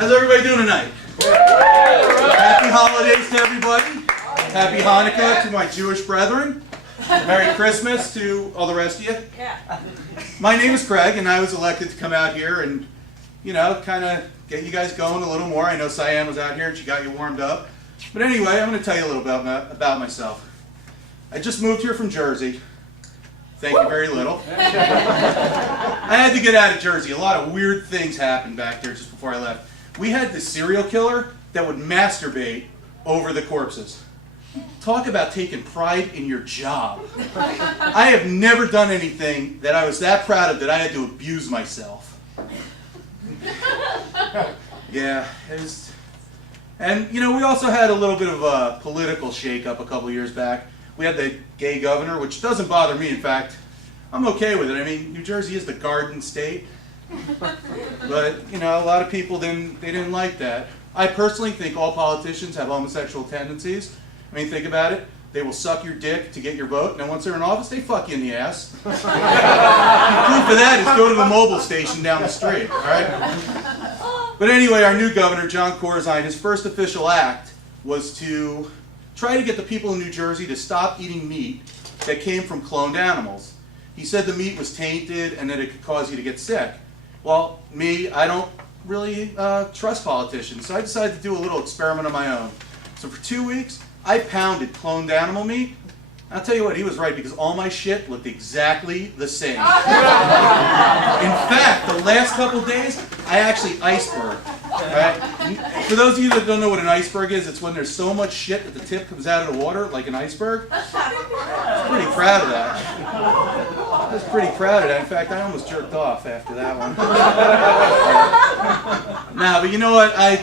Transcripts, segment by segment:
How's everybody doing tonight? Happy holidays to everybody. Happy Hanukkah to my Jewish brethren. Merry Christmas to all the rest of you. My name is Craig, and I was elected to come out here and, you know, kind of get you guys going a little more. I know Cyan was out here and she got you warmed up. But anyway, I'm going to tell you a little bit about myself. I just moved here from Jersey. Thank you very little. I had to get out of Jersey. A lot of weird things happened back there just before I left. We had this serial killer that would masturbate over the corpses. Talk about taking pride in your job. I have never done anything that I was that proud of that I had to abuse myself. Yeah, it was... And, you know, we also had a little bit of a political shake-up a couple of years back. We had the gay governor, which doesn't bother me. In fact, I'm okay with it. I mean, New Jersey is the Garden State. But, you know, a lot of people didn't like that. I personally think all politicians have homosexual tendencies. I mean, think about it. They will suck your dick to get your vote, and then once they're in office, they fuck you in the ass. Proof of that is go to the mobile station down the street, all right? But anyway, our new governor, John Corzine, his first official act was to try to get the people in New Jersey to stop eating meat that came from cloned animals. He said the meat was tainted and that it could cause you to get sick. Well, me, I don't really trust politicians, so I decided to do a little experiment of my own. So for 2 weeks, I pounded cloned animal meat. I'll tell you what, he was right, because all my shit looked exactly the same. In fact, the last couple days, I actually iceberg. Right? For those of you that don't know what an iceberg is, it's when there's so much shit that the tip comes out of the water, like an iceberg. I was pretty proud of that. I was pretty proud of that. In fact, I almost jerked off after that one. Nah, but you know what? I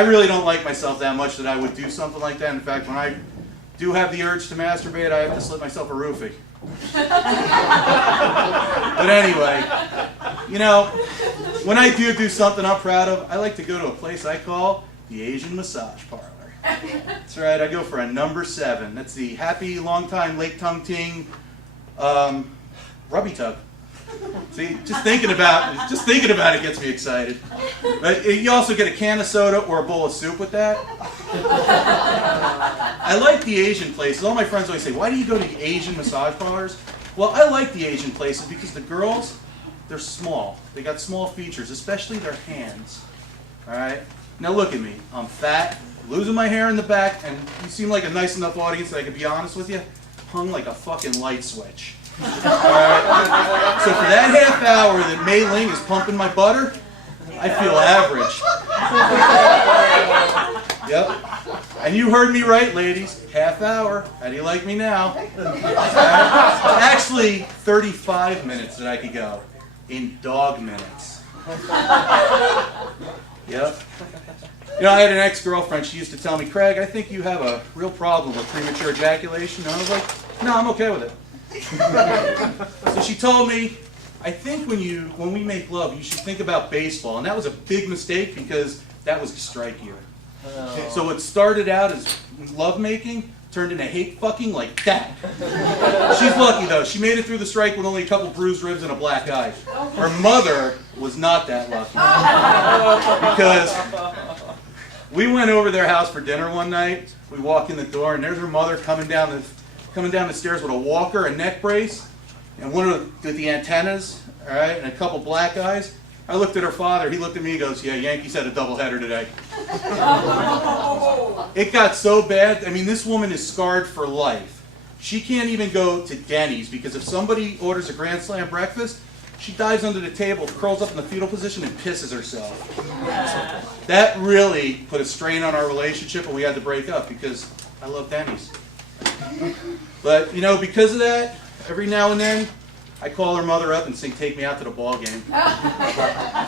really don't like myself that much that I would do something like that. In fact, when I do have the urge to masturbate, I have to slip myself a roofie. But anyway, you know, when I do something I'm proud of, I like to go to a place I call the Asian Massage Parlor. That's right, I go for a number 7. That's the happy, long-time Lake Tung Ting rubby tub. See, just thinking about it gets me excited. But you also get a can of soda or a bowl of soup with that. I like the Asian places. All my friends always say, why do you go to the Asian massage parlors? Well, I like the Asian places because the girls, they're small. They got small features, especially their hands. All right? Now look at me. I'm fat, losing my hair in the back, and you seem like a nice enough audience that I can be honest with you. Hung like a fucking light switch. All right? So for that half hour that Mei Ling is pumping my butter, I feel average. Yep. And you heard me right, ladies. Half hour. How do you like me now? Actually, 35 minutes that I could go in dog minutes. Yep. You know, I had an ex-girlfriend. She used to tell me, Craig, I think you have a real problem with premature ejaculation. And I was like, no, I'm okay with it. So she told me, I think when we make love, you should think about baseball. And that was a big mistake because that was a strike year. Oh. So what started out as lovemaking turned into hate fucking like that. She's lucky though. She made it through the strike with only a couple bruised ribs and a black eye. Her mother was not that lucky. Because we went over their house for dinner one night. We walk in the door and there's her mother coming down the stairs with a walker, a neck brace, and one of the antennas, all right, and a couple black eyes. I looked at her father. He looked at me and goes, yeah, Yankees had a doubleheader today. It got so bad. I mean, this woman is scarred for life. She can't even go to Denny's because if somebody orders a Grand Slam breakfast, she dives under the table, curls up in the fetal position, and pisses herself. That really put a strain on our relationship, and we had to break up because I love Denny's. But, you know, because of that, every now and then, I call her mother up and say, take me out to the ball game.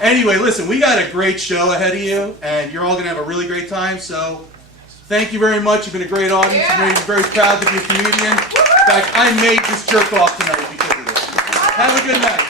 Anyway, listen, we got a great show ahead of you, and you're all going to have a really great time, so thank you very much. You've been a great audience. I'm very proud to be a comedian. In fact, I may just jerk off tonight because of this. Have a good night.